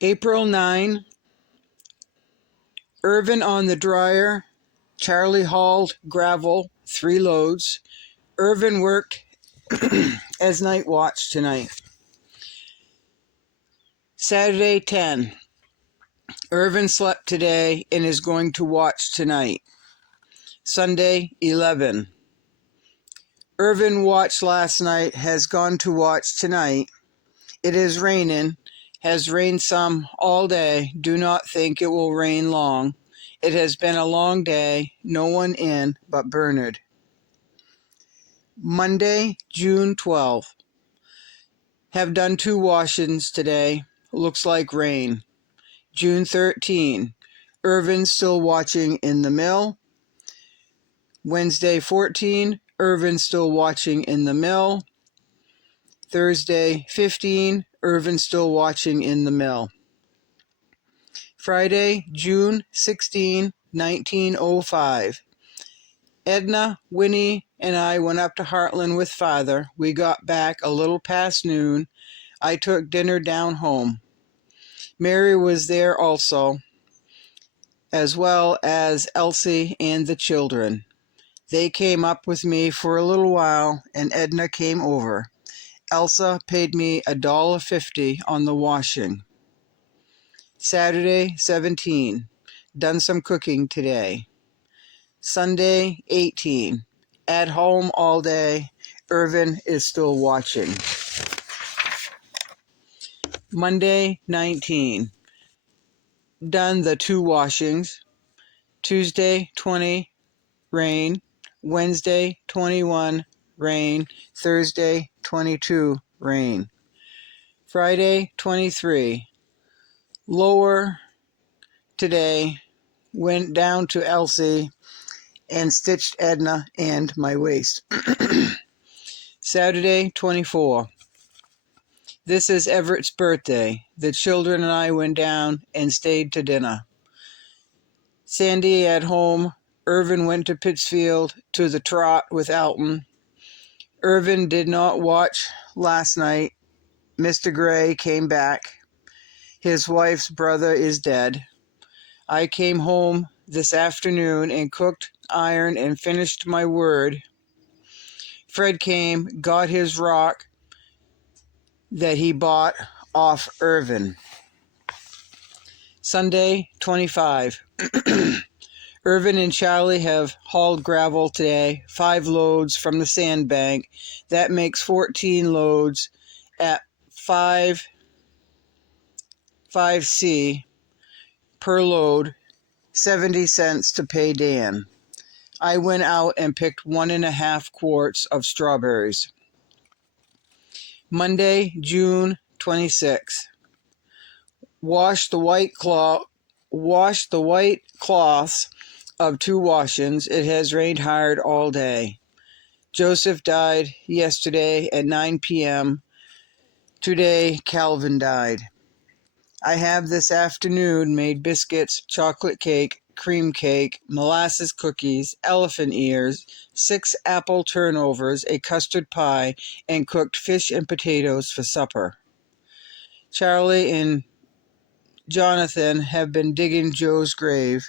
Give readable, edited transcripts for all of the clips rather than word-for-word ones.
April 9, Irvin on the dryer. Charlie hauled gravel, 3 loads. Irvin worked as night watch tonight. Saturday 10, Irvin slept today and is going to watch tonight. Sunday 11, Irvin watched last night, has gone to watch tonight. It is raining, has rained some all day. Do not think it will rain long. It has been a long day, no one in but Bernard. Monday, June 12. Have done 2 washings today. Looks like rain. June 13. Irvin still watching in the mill. Wednesday 14. Irvin still watching in the mill. Thursday 15. Irvin still watching in the mill. Friday, June 16, 1905. Edna, Winnie, and I went up to Heartland with Father. We got back a little past noon. I took dinner down home. Mary was there also, as well as Elsie and the children. They came up with me for a little while, and Edna came over. Elsa paid me $1.50 on the washing. Saturday, 17. Done some cooking today. Sunday, 18. At home all day. Irvin is still watching. Monday, 19. Done the 2 washings. Tuesday, 20. Rain. Wednesday, 21. Rain. Thursday, 22. Rain. Friday, 23. Lower today. Went down to Elsie and stitched Edna and my waist. Saturday, 24. This is Everett's birthday. The children and I went down and stayed to dinner. Sandy at home. Irvin went to Pittsfield to the trot with Alton. Irvin did not watch last night. Mr. Gray came back. His wife's brother is dead. I came home this afternoon and cooked, ironed, and finished my word. Fred came, got his rock that he bought off Irvin. Sunday, 25. Irvin and Charlie have hauled gravel today, 5 loads from the sandbank. That makes 14 loads at 5C per load, 70 cents to pay Dan. I went out and picked 1.5 quarts of strawberries. Monday, June 26. Wash the white cloths of 2 washings. It has rained hard all day. Joseph died yesterday at 9 p.m. Today, Calvin died. I have this afternoon made biscuits, chocolate cake, cream cake, molasses cookies, elephant ears, 6 apple turnovers, a custard pie, and cooked fish and potatoes for supper. Charlie and Jonathan have been digging Joe's grave.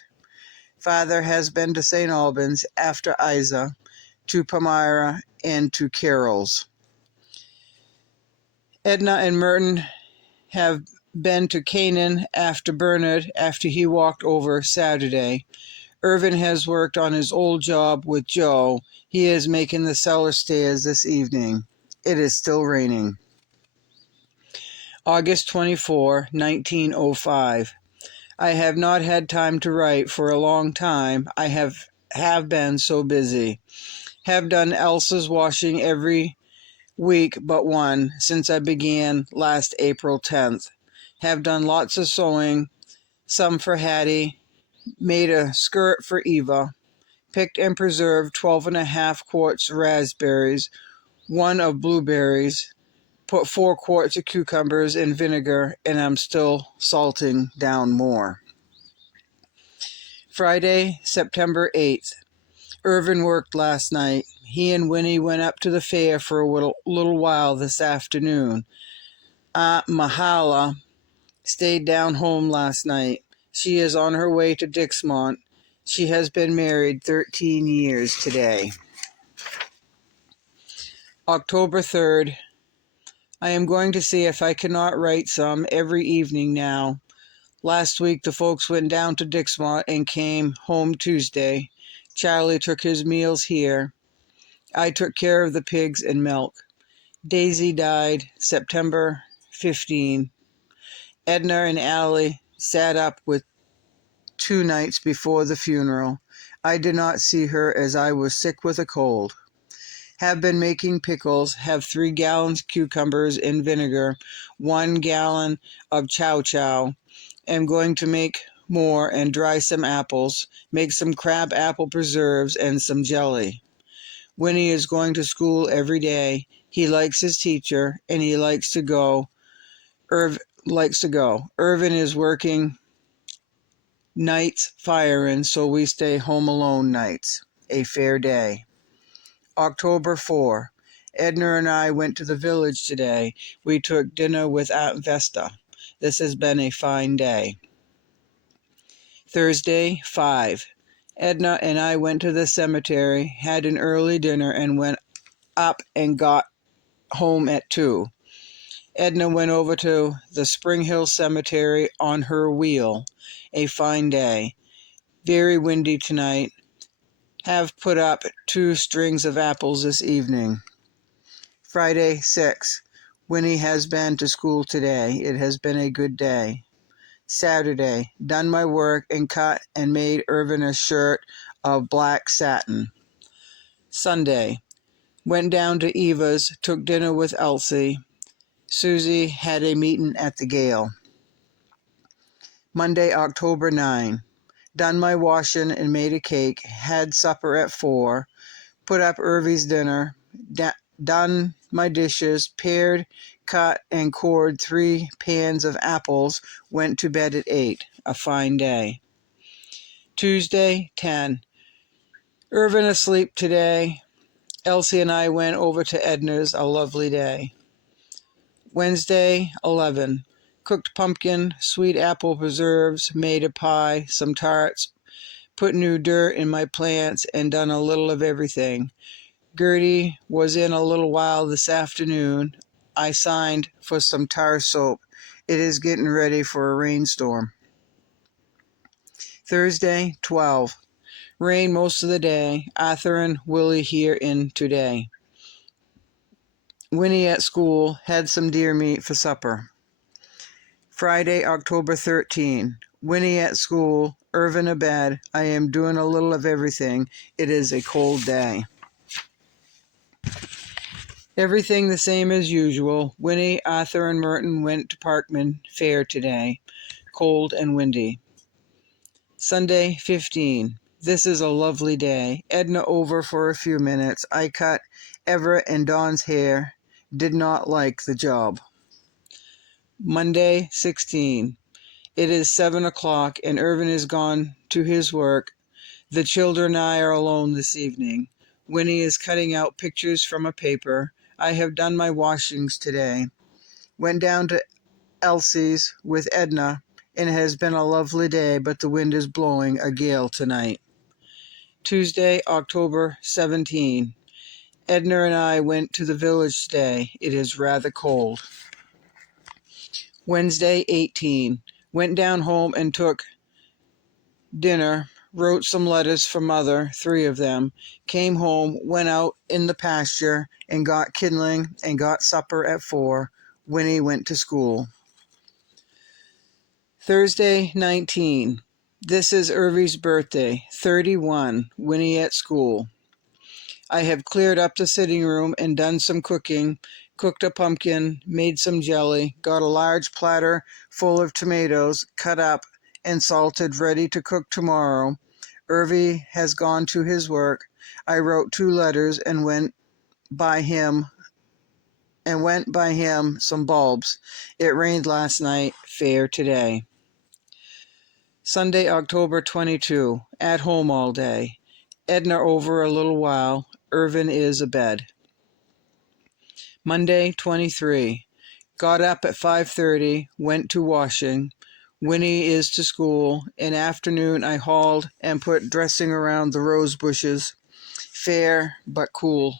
Father has been to St. Albans after Isa, to Palmyra, and to Carol's. Edna and Merton have been to Canaan after Bernard after he walked over Saturday. Irvin has worked on his old job with Joe. He is making the cellar stairs this evening. It is still raining. August 24, 1905. I have not had time to write for a long time. I have been so busy. Have done Elsa's washing every week but one since I began last April 10th. Have done lots of sewing, some for Hattie, made a skirt for Eva, picked and preserved 12.5 quarts raspberries, 1 of blueberries, put 4 quarts of cucumbers in vinegar, and I'm still salting down more. Friday, September 8th. Irvin worked last night. He and Winnie went up to the fair for a little while this afternoon. Aunt Mahala stayed down home last night. She is on her way to Dixmont. She has been married 13 years today. October 3rd. I am going to see if I cannot write some every evening now. Last week the folks went down to Dixmont and came home Tuesday. Charlie took his meals here. I took care of the pigs and milk. Daisy died September 15. Edna and Allie sat up with 2 nights before the funeral. I did not see her as I was sick with a cold. Have been making pickles, have 3 gallons cucumbers in vinegar, 1 gallon of chow chow. Am going to make more and dry some apples, make some crab apple preserves and some jelly. Winnie is going to school every day. He likes his teacher and he likes to go. Irvin is working nights firing, so we stay home alone nights. A fair day. October 4. Edna and I went to the village today. We took dinner with Aunt Vesta. This has been a fine day. Thursday, 5. Edna and I went to the cemetery, had an early dinner, and went up and got home at 2. Edna went over to the Spring Hill Cemetery on her wheel. A fine day. Very windy tonight. Have put up 2 strings of apples this evening. Friday, 6. Winnie has been to school today. It has been a good day. Saturday, done my work and cut and made Irvin a shirt of black satin. Sunday, went down to Eva's, took dinner with Elsie. Susie had a meeting at the Gale. Monday, October 9. Done my washing and made a cake, had supper at 4, put up Irvy's dinner, done my dishes, pared, cut, and cored 3 pans of apples, went to bed at 8. A fine day. Tuesday, 10. Irvin asleep today. Elsie and I went over to Edna's, a lovely day. Wednesday, 11. Cooked pumpkin, sweet apple preserves, made a pie, some tarts, put new dirt in my plants, and done a little of everything. Gertie was in a little while this afternoon. I signed for some tar soap. It is getting ready for a rainstorm. Thursday, 12. Rain most of the day. Arthur and Willie here in today. Winnie at school, had some deer meat for supper. Friday, October 13. Winnie at school, Irvin abed. I am doing a little of everything. It is a cold day. Everything the same as usual. Winnie, Arthur, and Merton went to Parkman Fair today. Cold and windy. Sunday, 15. This is a lovely day. Edna over for a few minutes. I cut Everett and Dawn's hair. Did not like the job. Monday, 16. It is 7 o'clock and Irvin is gone to his work. The children and I are alone this evening. Winnie is cutting out pictures from a paper. I have done my washings today. Went down to Elsie's with Edna, and it has been a lovely day, but the wind is blowing a gale tonight. Tuesday, October 17. Edna and I went to the village today. It is rather cold. Wednesday, 18. Went down home and took dinner, wrote some letters for Mother, 3 of them, came home, went out in the pasture, and got kindling and got supper at 4. Winnie went to school. Thursday, 19. This is Irvy's birthday, 31, Winnie at school. I have cleared up the sitting room and done some cooking, cooked a pumpkin, made some jelly, got a large platter full of tomatoes, cut up and salted, ready to cook tomorrow. Irvy has gone to his work. I wrote 2 letters and went by him some bulbs. It rained last night, fair today. Sunday, October 22. At home all day. Edna over a little while. Irvin is abed. Monday, 23. Got up at 5:30, went to washing. Winnie is to school. In afternoon, I hauled and put dressing around the rose bushes. Fair but cool.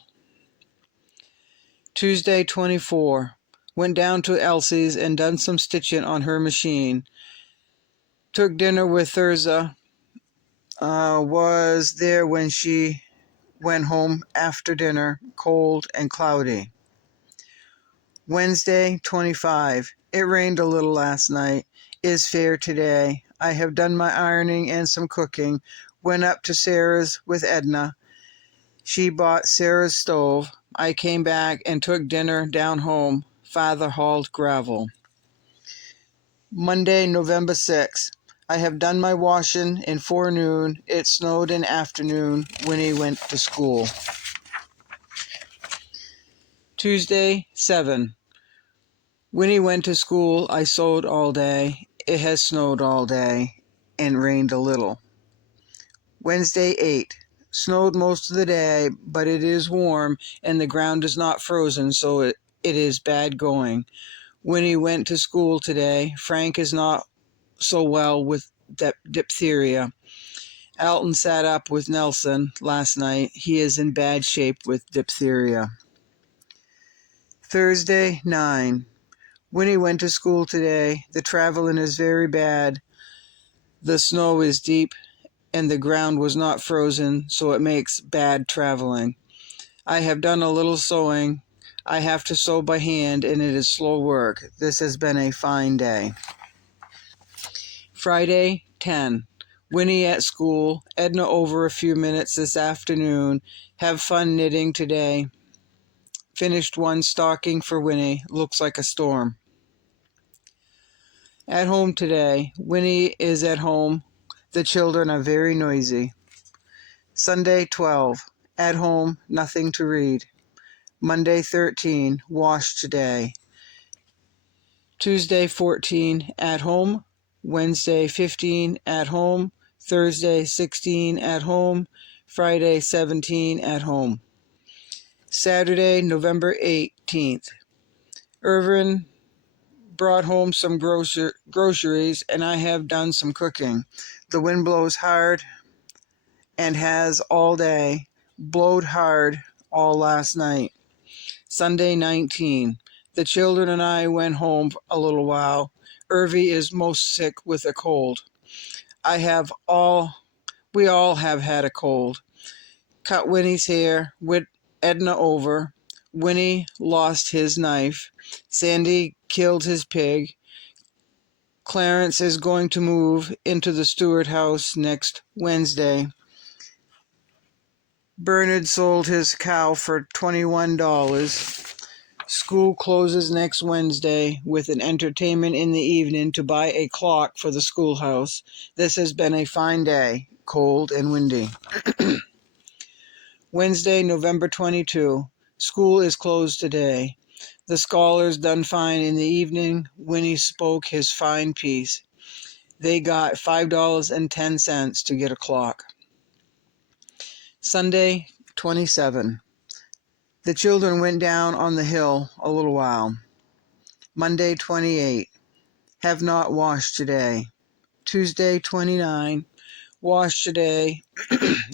Tuesday, 24. Went down to Elsie's and done some stitching on her machine. Took dinner with Thurza. Was there when she went home after dinner, cold and cloudy. Wednesday, 25. It rained a little last night. Is fair today. I have done my ironing and some cooking. Went up to Sarah's with Edna. She bought Sarah's stove. I came back and took dinner down home. Father hauled gravel. Monday, November 6th. I have done my washing in forenoon. It snowed in afternoon. Winnie went to school. Tuesday, 7. Winnie went to school. I sewed all day. It has snowed all day and rained a little. Wednesday, 8. Snowed most of the day, but it is warm and the ground is not frozen, so it is bad going. Winnie went to school today. Frank is not so well with diphtheria. Alton sat up with Nelson last night. He is in bad shape with diphtheria. Thursday, 9. Winnie went to school today. The traveling is very bad. The snow is deep and the ground was not frozen, so it makes bad traveling. I have done a little sewing. I have to sew by hand and it is slow work. This has been a fine day. Friday, 10. Winnie at school. Edna over a few minutes this afternoon. Have fun knitting today. Finished one stocking for Winnie. Looks like a storm. At home today. Winnie is at home. The children are very noisy. Sunday, 12. At home, nothing to read. Monday, 13. Wash today. Tuesday, 14. At home. Wednesday, 15. At home. Thursday, 16. At home. Friday, 17. At home. Saturday, November 18th. Irvin brought home some groceries and I have done some cooking. The wind blows hard and has all day. Blowed hard all last night. Sunday, 19. The children and I went home a little while. Irvy is most sick with a cold. We all have had a cold. Cut Winnie's hair with Edna over. Winnie lost his knife. Sandy killed his pig. Clarence is going to move into the Stewart house next Wednesday. Bernard sold his cow for $21. School closes next Wednesday with an entertainment in the evening to buy a clock for the schoolhouse. This has been a fine day, cold and windy. Wednesday, November 22. School is closed today. The scholars done fine in the evening. Winnie spoke his fine piece. They got $5.10 to get a clock. Sunday, 27. The children went down on the hill a little while. Monday, 28. Have not washed today. Tuesday, 29. Washed today.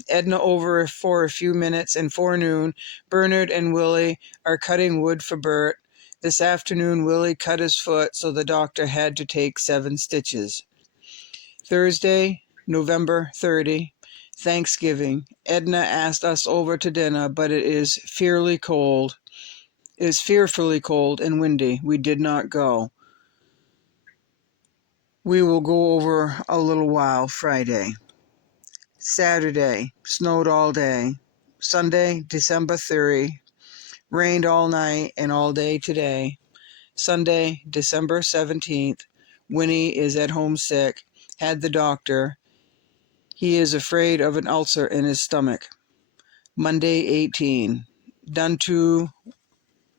Edna over for a few minutes in forenoon. Bernard and Willie are cutting wood for Bert. This afternoon, Willie cut his foot, so the doctor had to take 7 stitches. Thursday, November 30. Thanksgiving. Edna asked us over to dinner, but it is fearfully cold and windy. We did not go. We will go over a little while Friday. Saturday, snowed all day. Sunday, December 30, rained all night and all day today. Sunday, December 17th, Winnie is at home sick, had the doctor. He is afraid of an ulcer in his stomach. Monday, 18, done 2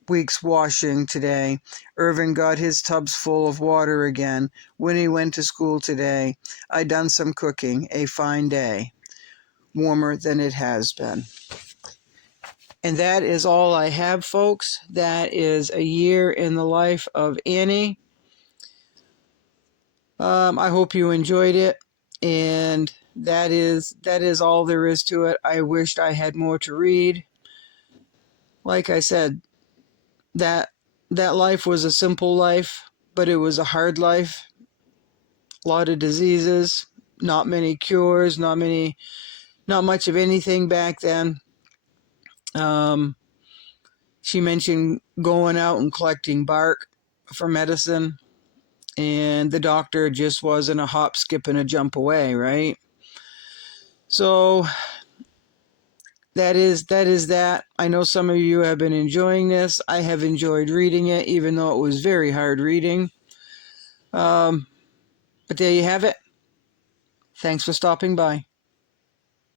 weeks washing today. Irvin got his tubs full of water again. Winnie went to school today. I done some cooking. A fine day. Warmer than it has been. And that is all I have, folks. That is a year in the life of Annie. I hope you enjoyed it, and that is all there is to it. I wished I had more to read. Like I said, that life was a simple life, but it was a hard life. A lot of diseases, not many cures, not much of anything back then. She mentioned going out and collecting bark for medicine, and the doctor just wasn't a hop, skip, and a jump away, right? So that is that. I know some of you have been enjoying this. I have enjoyed reading it, even though it was very hard reading. But there you have it. Thanks for stopping by.